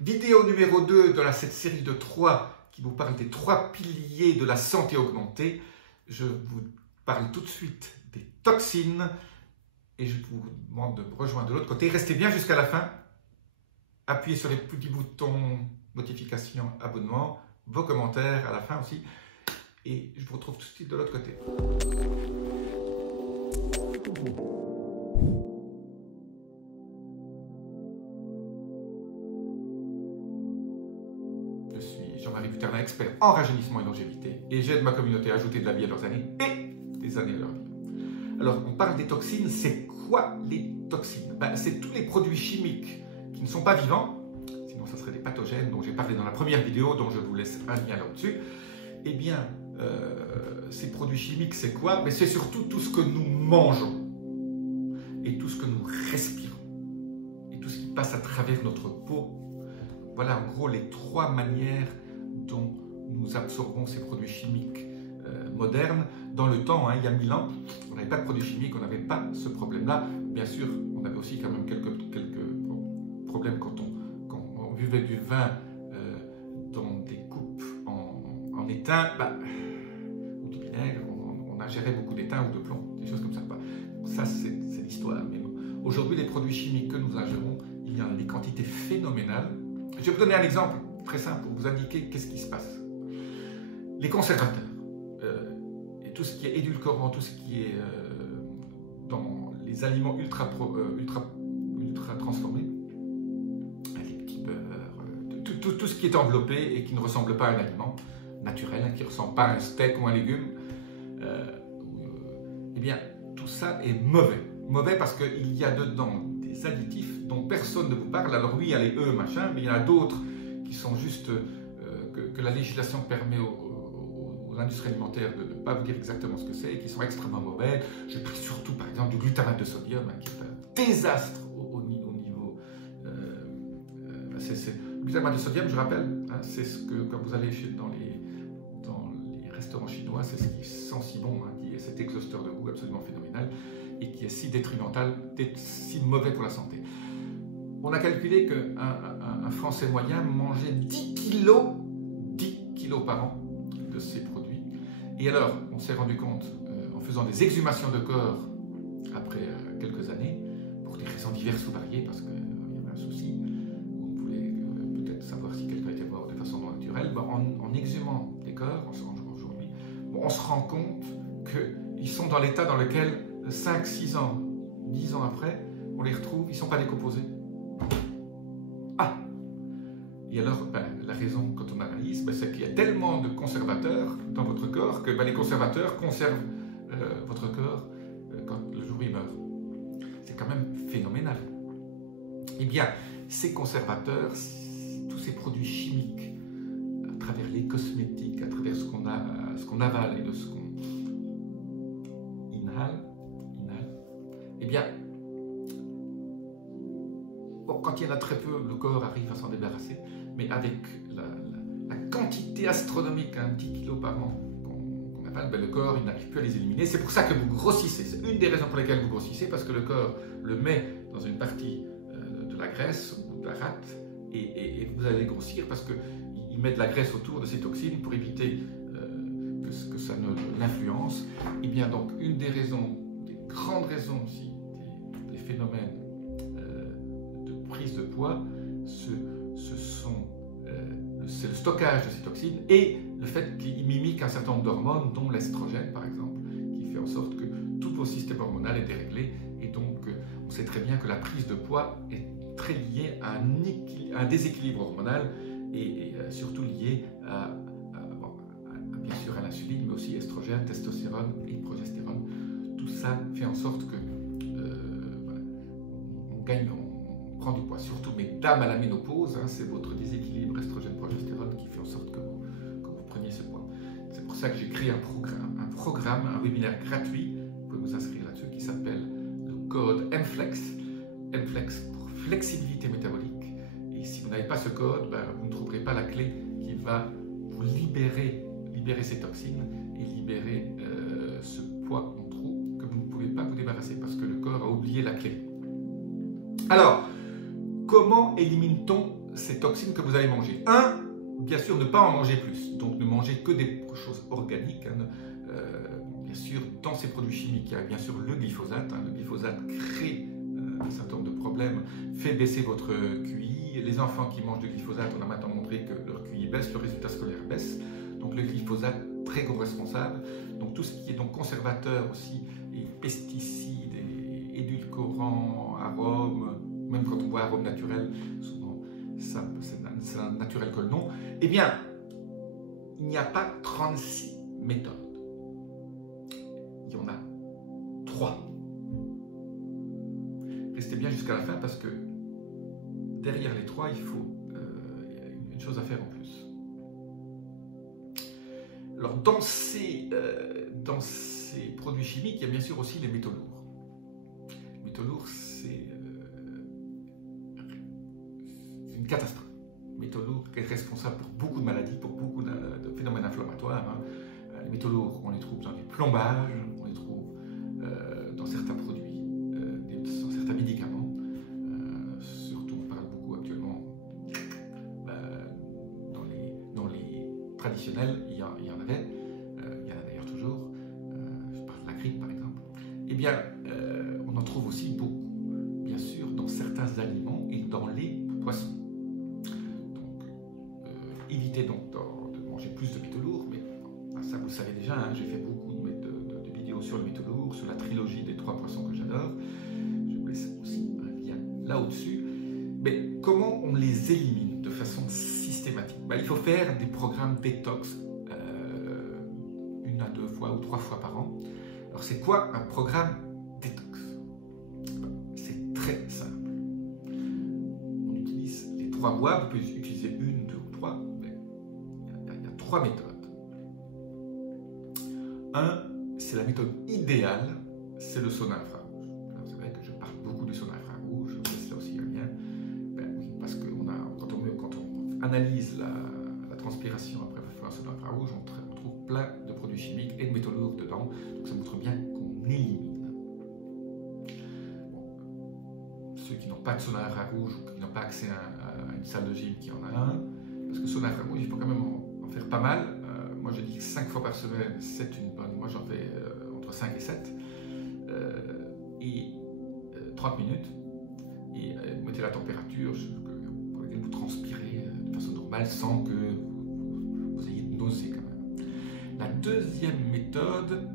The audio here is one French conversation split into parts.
Vidéo numéro 2 dans cette série de 3 qui vous parle des 3 piliers de la santé augmentée. Je vous parle tout de suite des toxines et je vous demande de me rejoindre de l'autre côté. Restez bien jusqu'à la fin. Appuyez sur les petits boutons notification, abonnement, vos commentaires à la fin aussi. Et je vous retrouve tout de suite de l'autre côté. Je suis Jean-Marie Buterlin, expert en rajeunissement et longévité, et j'aide ma communauté à ajouter de la vie à leurs années et des années à leur vie. Alors, on parle des toxines. C'est quoi les toxines? C'est tous les produits chimiques qui ne sont pas vivants, sinon ça serait des pathogènes dont j'ai parlé dans la première vidéo, dont je vous laisse un lien là-dessus. Eh bien, ces produits chimiques, c'est quoi? C'est surtout tout ce que nous mangeons, et tout ce que nous respirons, et tout ce qui passe à travers notre peau. Voilà en gros les 3 manières dont nous absorbons ces produits chimiques modernes. Dans le temps, il y a 1000 ans, on n'avait pas de produits chimiques, on n'avait pas ce problème-là. Bien sûr, on avait aussi quand même quelques problèmes quand on buvait du vin dans des coupes en étain, ou du vinaigre, on ingérait beaucoup d'étain ou de plomb, des choses comme ça. Ça, c'est l'histoire. Mais aujourd'hui, les produits chimiques que nous ingérons, il y en a des quantités phénoménales. Je vais vous donner un exemple très simple pour vous indiquer qu'est-ce qui se passe. Les conservateurs, et tout ce qui est édulcorant, tout ce qui est dans les aliments ultra transformés, les petits beurres, tout ce qui est enveloppé et qui ne ressemble pas à un aliment naturel, qui ne ressemble pas à un steak ou un légume, eh bien, tout ça est mauvais. Mauvais parce qu'il y a dedans des additifs dont personne ne vous parle. Alors oui, il y a les machin, mais il y en a d'autres qui sont juste que la législation permet aux industries alimentaires de ne pas vous dire exactement ce que c'est et qui sont extrêmement mauvais. Je pris surtout par exemple du glutamate de sodium qui est un désastre au niveau. Le glutamate de sodium, je rappelle, c'est ce que quand vous allez dans les restaurants chinois, c'est ce qui sent si bon, qui est cet exhausteur de goût absolument phénoménal et qui est si détrimental, si mauvais pour la santé. On a calculé qu'un Français moyen mangeait 10 kilos par an de ces produits. Et alors, on s'est rendu compte, en faisant des exhumations de corps après quelques années, pour des raisons diverses ou variées, parce qu'il y avait un souci, on voulait peut-être savoir si quelqu'un était mort de façon non naturelle, en exhumant des corps, aujourd'hui, on se rend compte qu'ils sont dans l'état dans lequel 5, 6 ans, 10 ans après, on les retrouve, ils ne sont pas décomposés. Et alors, la raison, quand on analyse, c'est qu'il y a tellement de conservateurs dans votre corps que les conservateurs conservent votre corps quand le jour où il meurt. C'est quand même phénoménal. Eh bien, ces conservateurs, tous ces produits chimiques, à travers les cosmétiques, à travers ce qu'on avale et de ce qu'on inhale, eh bien, quand il y en a très peu, le corps arrive à s'en débarrasser, mais avec la quantité astronomique, 10 kilos par an qu'on avale, le corps il n'arrive plus à les éliminer. C'est pour ça que vous grossissez. C'est une des raisons pour lesquelles vous grossissez, parce que le corps le met dans une partie de la graisse ou de la rate, et vous allez grossir parce qu'il met de la graisse autour de ces toxines pour éviter que ça ne l'influence. Et bien donc, une des raisons, des grandes raisons aussi, des phénomènes prise de poids, c'est le stockage de ces toxines et le fait qu'ils mimiquent un certain nombre d'hormones, dont l'estrogène par exemple, qui fait en sorte que tout vos système hormonal est déréglé, et donc on sait très bien que la prise de poids est très liée à un déséquilibre hormonal et surtout lié bien sûr à l'insuline, mais aussi estrogène, testostérone et progestérone. Tout ça fait en sorte que on prend du poids, surtout mesdames à la ménopause, c'est votre déséquilibre estrogène-progestérone qui fait en sorte que vous preniez ce poids. C'est pour ça que j'ai créé un webinaire gratuit, vous pouvez vous inscrire là-dessus, qui s'appelle le code MFLEX, MFLEX pour flexibilité métabolique. Et si vous n'avez pas ce code, vous ne trouverez pas la clé qui va vous libérer ces toxines et libérer ce poids en trop que vous ne pouvez pas vous débarrasser parce que le corps a oublié la clé. Alors, comment élimine-t-on ces toxines que vous allez manger. Un, bien sûr, ne pas en manger plus. Donc, ne mangez que des choses organiques. Hein. Bien sûr, dans ces produits chimiques, il y a bien sûr le glyphosate. Hein. Le glyphosate crée un certain nombre de problèmes, fait baisser votre QI. Les enfants qui mangent du glyphosate, on a maintenant montré que leur QI baisse, le résultat scolaire baisse. Donc, le glyphosate, très gros responsable. Donc, tout ce qui est donc conservateur aussi, et pesticides, et édulcorants, arômes, même quand on voit arôme naturel, souvent c'est un naturel que le nom, eh bien, il n'y a pas 36 méthodes. Il y en a 3. Restez bien jusqu'à la fin parce que derrière les 3, il faut une chose à faire en plus. Alors, dans ces produits chimiques, il y a bien sûr aussi les métaux lourds. Les métaux lourds, c'est une catastrophe. Les métaux lourds sont responsables pour beaucoup de maladies, pour beaucoup de phénomènes inflammatoires. Hein. Les métaux lourds, on les trouve dans les plombages, on les trouve dans certains produits, dans certains médicaments. Surtout, on parle beaucoup actuellement dans les traditionnels, il y en avait, il y en a d'ailleurs toujours. Je parle de la grippe par exemple. Eh bien, on en trouve aussi beaucoup, bien sûr, dans certains aliments et dans les poissons. Donc, évitez donc de manger plus de métaux lourds, mais ça vous le savez déjà, hein, j'ai fait beaucoup de vidéos sur le métaux lourd, sur la trilogie des 3 poissons que j'adore. Je vous laisse aussi un lien là au-dessus. Mais comment on les élimine de façon systématique? Il faut faire des programmes détox 1 à 2 fois ou 3 fois par an. Alors c'est quoi un programme détox? C'est très simple. On utilise les 3 voies, vous pouvez utiliser 1, 2 ou 3, mais il y a 3 méthodes. 1, c'est la méthode idéale, c'est le sauna infrarouge. C'est vrai que je parle beaucoup du sauna infrarouge, je vous laisse là aussi un lien. Oui, parce que quand on analyse la transpiration après faire un sauna infrarouge, on trouve plein de produits chimiques et de métaux lourds dedans, donc ça montre bien qu'on élimine. Bon, ceux qui n'ont pas de sauna infrarouge ou qui n'ont pas accès à une salle de gym qui en a un, parce que sauna infrarouge, il faut quand même en faire pas mal. Moi je dis que 5 fois par semaine, c'est une bonne. Moi j'en fais entre 5 et 7. Et 30 minutes. Et vous mettez la température pour laquelle vous transpirez de façon normale sans que vous ayez de nausées quand même. La deuxième méthode,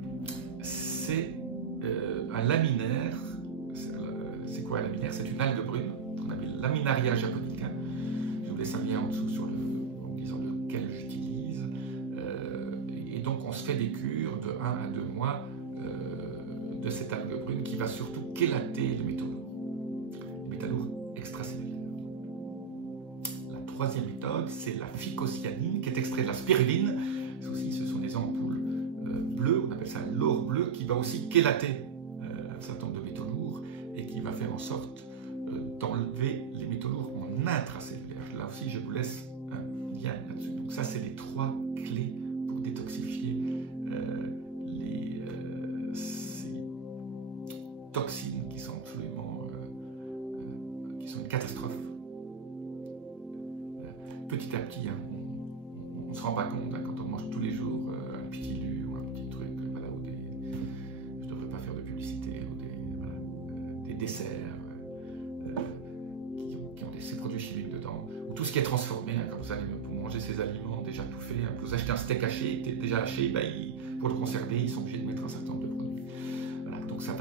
c'est un laminaire. C'est quoi un laminaire? C'est une algue brune qu'on appelle Laminaria japonica. Je vous laisse un lien en dessous en disant lequel j'utilise. Et donc on se fait des cures de 1 à 2 mois de cette algue brune qui va surtout chélater les métaux lourds. Les métaux lourds extracellulaires. La troisième méthode, c'est la phycocyanine qui est extraite de la spiruline. Ce sont des ampoules bleues, on appelle ça l'or bleu, qui va aussi chélater un certain nombre de métaux lourds et qui va faire en sorte d'enlever les métaux lourds en intracellulaire. Là aussi, je vous laisse un lien là-dessus. Donc ça, c'est les 3 clés pour détoxifier ces toxines qui sont absolument qui sont une catastrophe. Petit à petit, hein, on ne se rend pas compte hein, quand on mange tous les jours un petit lu ou un petit truc, voilà, ou je ne devrais pas faire de publicité, ou des desserts qui ont ces produits chimiques dedans, ou tout ce qui est transformé, hein, quand vous mangez ces aliments déjà tout faits, hein, vous achetez un steak haché, il est déjà haché, pour le conserver, ils sont obligés de mettre un certain nombre de produits. Voilà, donc ça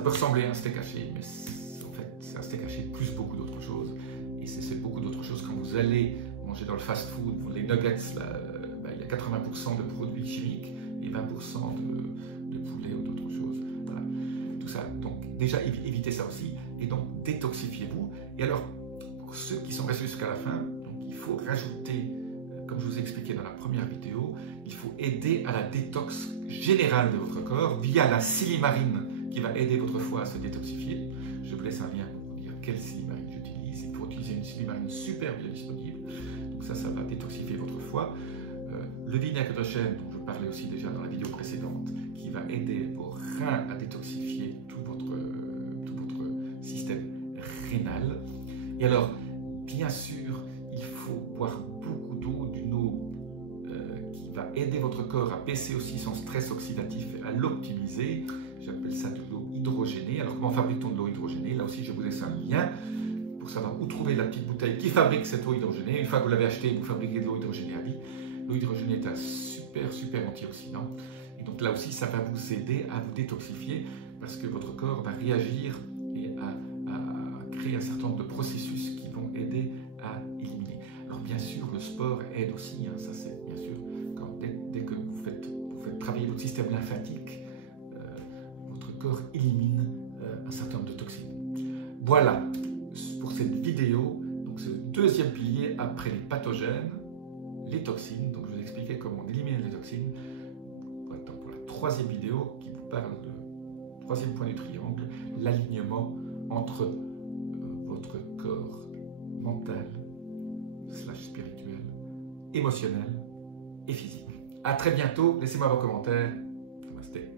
peut ressembler à un steak haché, mais en fait c'est un steak haché plus beaucoup d'autres choses. Et c'est beaucoup d'autres choses quand vous allez manger dans le fast-food, les nuggets, là, il y a 80% de produits chimiques et 20% de poulet ou d'autres choses. Voilà, tout ça. Donc déjà évitez ça aussi et donc détoxifiez-vous. Et alors pour ceux qui sont restés jusqu'à la fin, donc, il faut rajouter, comme je vous ai expliqué dans la première vidéo, il faut aider à la détox générale de votre corps via la silimarine qui va aider votre foie à se détoxifier. Je vous laisse un lien pour vous dire quelle silimarine j'utilise. Il faut utiliser une silimarine super biodisponible. Donc ça va détoxifier votre foie. Le vinaigre de chêne, dont je parlais aussi déjà dans la vidéo précédente, qui va aider vos reins à détoxifier tout votre système rénal. Et alors, bien sûr, il faut boire beaucoup d'eau, d'une eau qui va aider votre corps à baisser aussi son stress oxydatif, à l'optimiser. J'appelle ça de l'eau hydrogénée. Alors comment fabrique-t-on de l'eau hydrogénée? Là aussi, je vous laisse un lien pour savoir où trouver la petite bouteille qui fabrique cette eau hydrogénée. Une fois que vous l'avez achetée, vous fabriquez de l'eau hydrogénée à vie. L'eau hydrogénée est un super antioxydant. Et donc là aussi, ça va vous aider à vous détoxifier parce que votre corps va réagir et à créer un certain nombre de processus qui vont aider à éliminer. Alors bien sûr, le sport aide aussi, hein, ça c'est bien sûr, dès que vous faites travailler votre système lymphatique, votre corps élimine un certain nombre de toxines. Voilà pour cette vidéo. Donc c'est le deuxième pilier après les pathogènes, les toxines. Donc je vais vous expliquer comment on élimine les toxines. Pour la troisième vidéo qui vous parle de troisième point du triangle, l'alignement entre votre corps mental, spirituel, émotionnel et physique. À très bientôt, laissez-moi vos commentaires. Namasté.